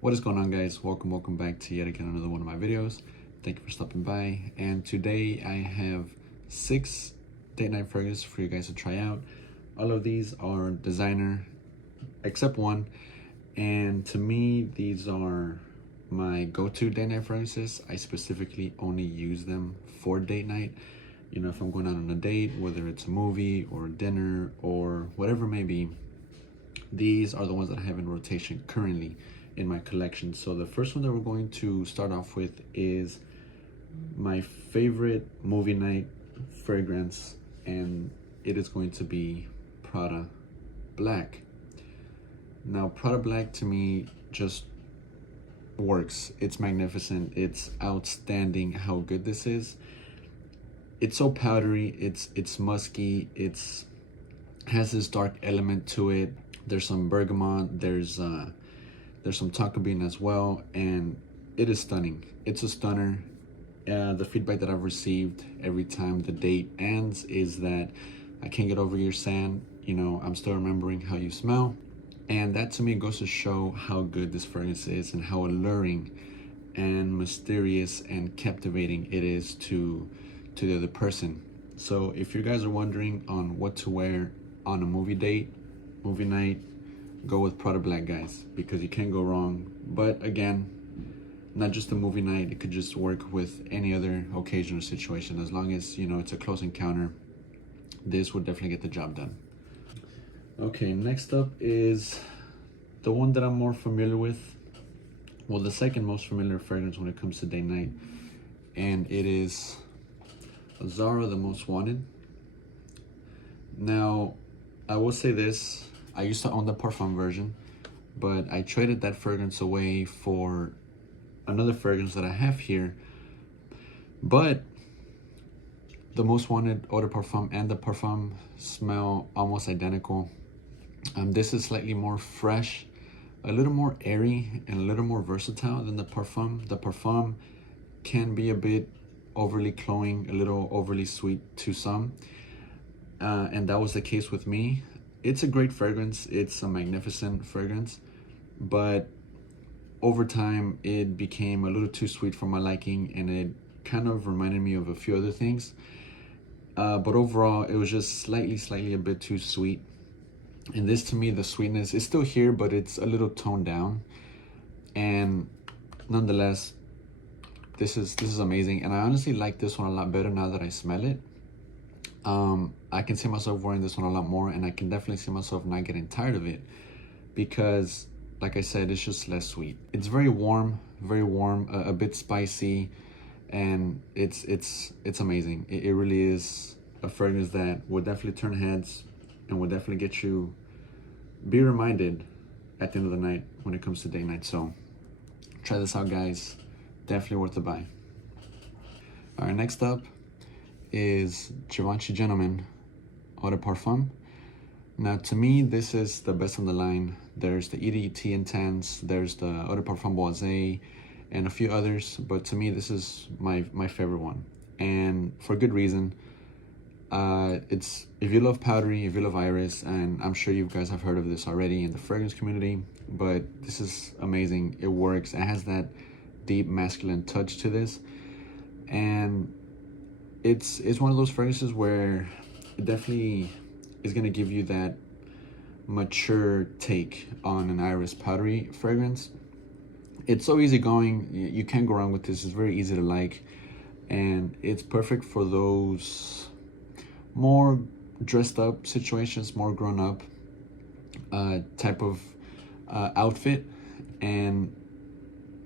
What is going on, guys? Welcome back to yet again another one of my videos. Thank you for stopping by. And today I have 6 date night fragrances for you guys to try out. All of these are designer except one, and to me these are my go-to date night fragrances. I specifically only use them for date night. You know, if I'm going out on a date, whether it's a movie or dinner or whatever it may be, these are the ones that I have in rotation currently in my collection. So the first one that we're going to start off with is my favorite movie night fragrance, and it is going to be Prada Black. Now, Prada Black to me just works. It's magnificent. It's outstanding how good this is. It's so powdery. It's musky. It's has this dark element to it. There's some bergamot. There's some tonka bean as well, and it is stunning. It's a stunner. The feedback that I've received every time the date ends is that I can't get over your scent. You know, I'm still remembering how you smell. And that to me goes to show how good this fragrance is and how alluring and mysterious and captivating it is to the other person. So if you guys are wondering on what to wear on a movie night, go with Prada Black, guys, because you can't go wrong. But again, not just a movie night, it could just work with any other occasion or situation. As long as, you know, it's a close encounter, this would definitely get the job done. Okay, next up is the one that I'm more familiar with. Well, the second most familiar fragrance when it comes to date night, and it is Zara, the Most Wanted. Now, I will say this, I used to own the Parfum version, but I traded that fragrance away for another fragrance that I have here. But the Most Wanted Eau de Parfum and the Parfum smell almost identical. This is slightly more fresh, a little more airy, and a little more versatile than the Parfum. The Parfum can be a bit overly cloying, a little overly sweet to some, and that was the case with me. It's a great fragrance, it's a magnificent fragrance, but over time it became a little too sweet for my liking, and it kind of reminded me of a few other things. But overall, it was just slightly a bit too sweet. And this, to me, the sweetness is still here, but it's a little toned down. And nonetheless, this is amazing. And I honestly like this one a lot better now that I smell it. I can see myself wearing this one a lot more, and I can definitely see myself not getting tired of it because, like I said, it's just less sweet. It's very warm, a bit spicy, and it's amazing. It really is a fragrance that would definitely turn heads and would definitely get you be reminded at the end of the night when it comes to date night. So try this out, guys. Definitely worth the buy. All right, next up is Givenchy Gentleman Eau de Parfum. Now, to me, this is the best on the line. There's the Absolut Intense, there's the Eau de Parfum Boisé, and a few others, but to me, this is my favorite one, and for good reason. It's, if you love powdery, if you love iris, and I'm sure you guys have heard of this already in the fragrance community, but this is amazing. It works. It has that deep masculine touch to this, and it's one of those fragrances where it definitely is going to give you that mature take on an iris powdery fragrance. It's so easygoing. You can't go wrong with this. It's very easy to like, and it's perfect for those more dressed up situations, more grown up type of outfit. And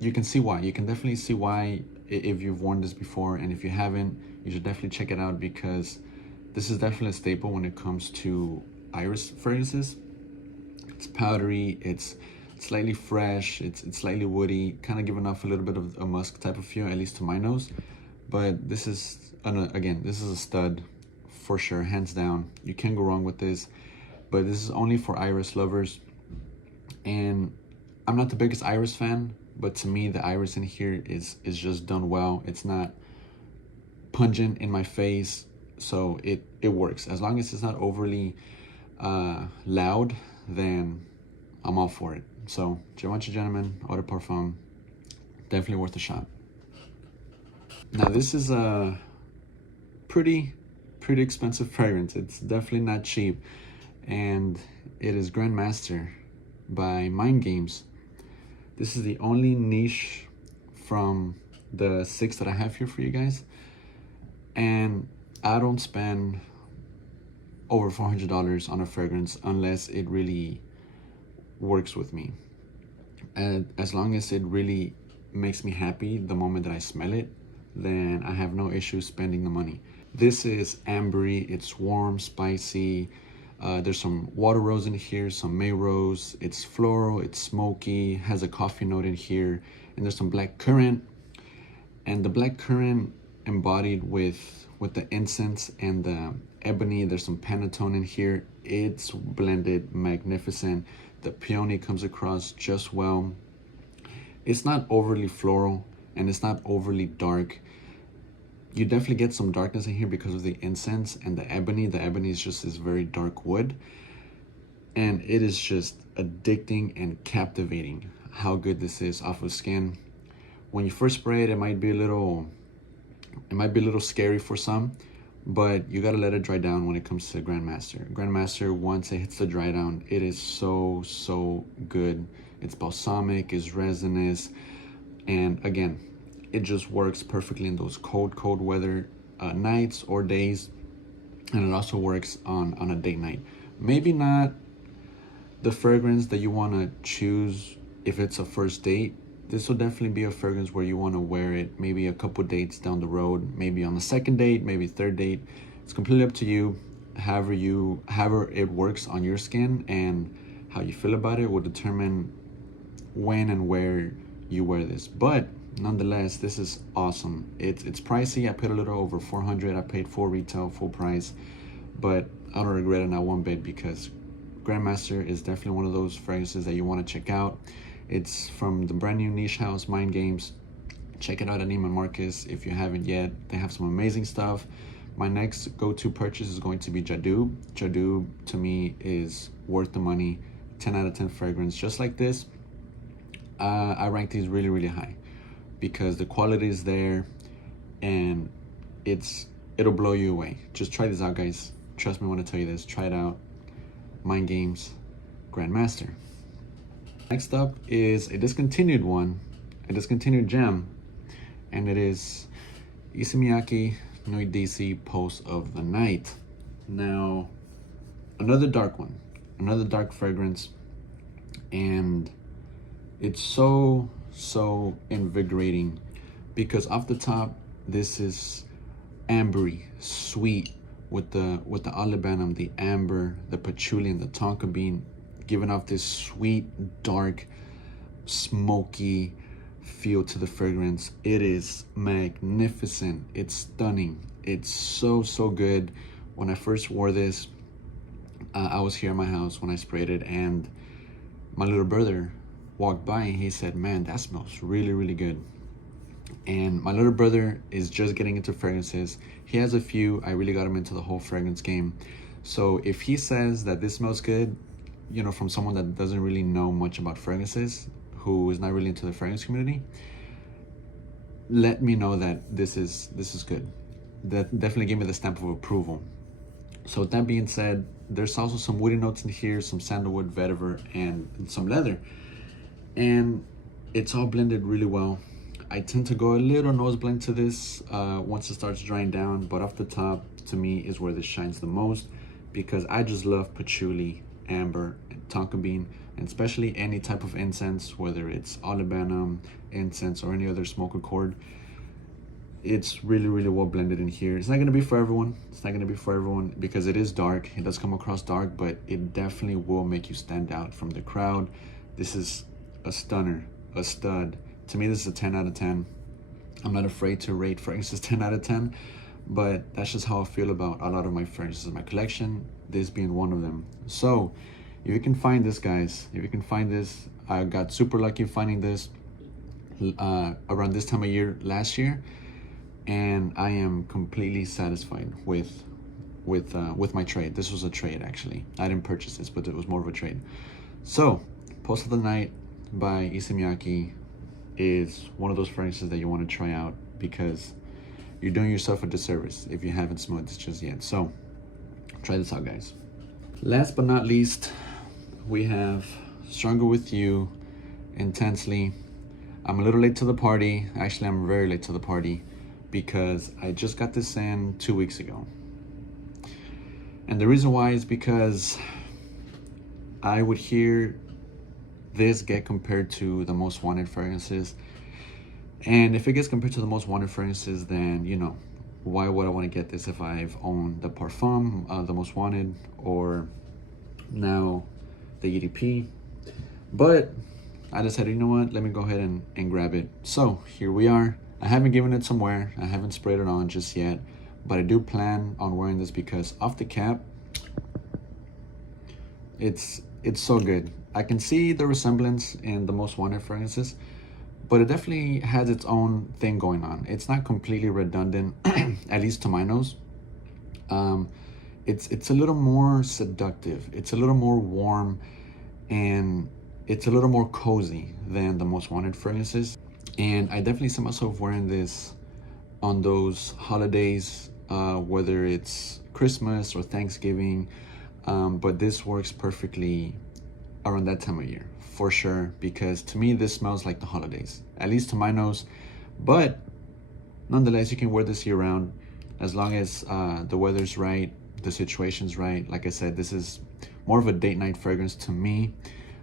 you can see why. You can definitely see why if you've worn this before, and if you haven't, you should definitely check it out because this is definitely a staple when it comes to iris fragrances. It's powdery, it's slightly fresh, it's slightly woody, kind of giving off a little bit of a musk type of feel, at least to my nose. But this is, again, this is a stud for sure, hands down. You can't go wrong with this, but this is only for iris lovers. And I'm not the biggest iris fan, but to me, the iris in here is just done well. It's not pungent in my face, so it works. As long as it's not overly loud, then I'm all for it. So, Givenchy Gentleman Eau de Parfum, definitely worth a shot. Now this is a pretty expensive fragrance. It's definitely not cheap, and it is Grandmaster by Mind Games. This is the only niche from the 6 that I have here for you guys, and I don't spend over $400 on a fragrance unless it really works with me, and as long as it really makes me happy the moment that I smell it, then I have no issue spending the money. This is ambery, it's warm, spicy. There's some water rose in here, some May rose. It's floral, it's smoky, has a coffee note in here, and there's some black currant. And the black currant embodied with the incense and the ebony. There's some Pantone in here. It's blended magnificent. The peony comes across just well. It's not overly floral and it's not overly dark. You definitely get some darkness in here because of the incense and the ebony. The ebony is just this very dark wood, and it is just addicting and captivating how good this is off of skin. When you first spray it, it might be a little scary for some, but you gotta let it dry down when it comes to Grandmaster. Grandmaster, once it hits the dry down, it is so good. It's balsamic, it's resinous, and again, it just works perfectly in those cold weather nights or days, and it also works on a date night. Maybe not the fragrance that you want to choose if it's a first date. This will definitely be a fragrance where you want to wear it maybe a couple dates down the road, maybe on the second date, maybe third date. It's completely up to you. However it works on your skin and how you feel about it will determine when and where you wear this. But nonetheless, this is awesome. It's pricey. I paid a little over $400. I paid full retail, full price, but I don't regret it not one bit, because Grandmaster is definitely one of those fragrances that you want to check out. It's from the brand new niche house, Mind Games. Check it out at Neiman Marcus if you haven't yet. They have some amazing stuff. My next go-to purchase is going to be Jadoo. Jadoo, to me, is worth the money. 10 out of 10 fragrance. Just like this, I rank these really high because the quality is there and it'll blow you away. Just try this out, guys. Trust me when I tell you this. Try it out. Mind Games Grandmaster. Next up is a discontinued gem, and it is Issey Miyake Nui DC Pulse of the Night. Now, another dark one, another dark fragrance, and it's so invigorating because off the top, this is ambery, sweet, with the olibanum, the amber, the patchouli, and the tonka bean, giving off this sweet, dark, smoky feel to the fragrance. It is magnificent. It's stunning. It's so good. When I first wore this, I was here at my house when I sprayed it, and my little brother walked by and he said, "Man, that smells really good." And my little brother is just getting into fragrances. He has a few. I really got him into the whole fragrance game. So if he says that this smells good, you know, from someone that doesn't really know much about fragrances, who is not really into the fragrance community, let me know that this is good. That definitely gave me the stamp of approval. So with that being said, there's also some woody notes in here, some sandalwood, vetiver, and some leather, and it's all blended really well. I tend to go a little nose blend to this once it starts drying down, but off the top, to me, is where this shines the most, because I just love patchouli, amber, and tonka bean, and especially any type of incense, whether it's olibanum, incense, or any other smoke accord. It's really well blended in here. It's not going to be for everyone. It's not going to be for everyone because it is dark. It does come across dark, but it definitely will make you stand out from the crowd. This is a stunner, a stud. To me, this is a 10 out of 10. I'm not afraid to rate fragrances 10 out of 10, but that's just how I feel about a lot of my fragrances in my collection, this being one of them. So if you can find this, guys, if you can find this, I got super lucky finding this around this time of year last year, and I am completely satisfied with my trade. This was a trade, actually. I didn't purchase this, but it was more of a trade. So Post of the Night by Issey Miyake is one of those fragrances that you want to try out, because you're doing yourself a disservice if you haven't smelled this just yet. So try this out, guys. Last but not least, we have Stronger With You Intensely. I'm a little late to the party. Actually, I'm very late to the party because I just got this in 2 weeks ago. And the reason why is because I would hear this get compared to the Most Wanted fragrances. And if it gets compared to the Most Wanted fragrances, then, you know, why would I want to get this if I've owned the Parfum, the Most Wanted, or now the EDP? But I decided, you know what, let me go ahead and grab it. So here we are. I haven't given it some wear. I haven't sprayed it on just yet, but I do plan on wearing this because off the cap, it's so good. I can see the resemblance in the Most Wanted fragrances, but it definitely has its own thing going on. It's not completely redundant, at least to my nose. It's a little more seductive. It's a little more warm, and it's a little more cozy than the Most Wanted fragrances. And I definitely see myself wearing this on those holidays, whether it's Christmas or Thanksgiving. But this works perfectly around that time of year, for sure, because to me this smells like the holidays, at least to my nose. But nonetheless, you can wear this year round as long as the weather's right, the situation's right. Like I said, this is more of a date night fragrance to me.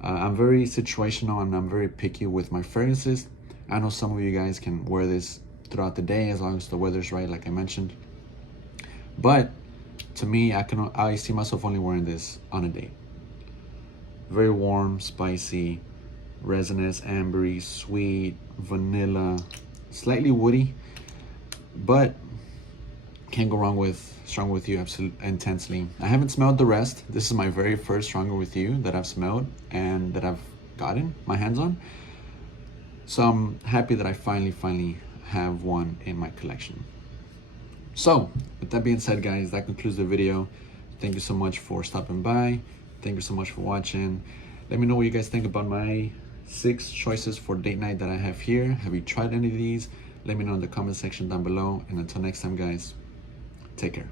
I'm very situational and I'm very picky with my fragrances. I know some of you guys can wear this throughout the day as long as the weather's right, like I mentioned. But to me, I see myself only wearing this on a date. Very warm, spicy, resinous, ambery, sweet, vanilla, slightly woody, but can't go wrong with Stronger With You Absolut Intensely. I haven't smelled the rest. This is my very first Stronger With You that I've smelled and that I've gotten my hands on. So I'm happy that I finally have one in my collection. So with that being said, guys, that concludes the video. Thank you so much for stopping by. Thank you so much for watching. Let me know what you guys think about my 6 choices for date night that I have here. Have you tried any of these? Let me know in the comment section down below. And until next time, guys, take care.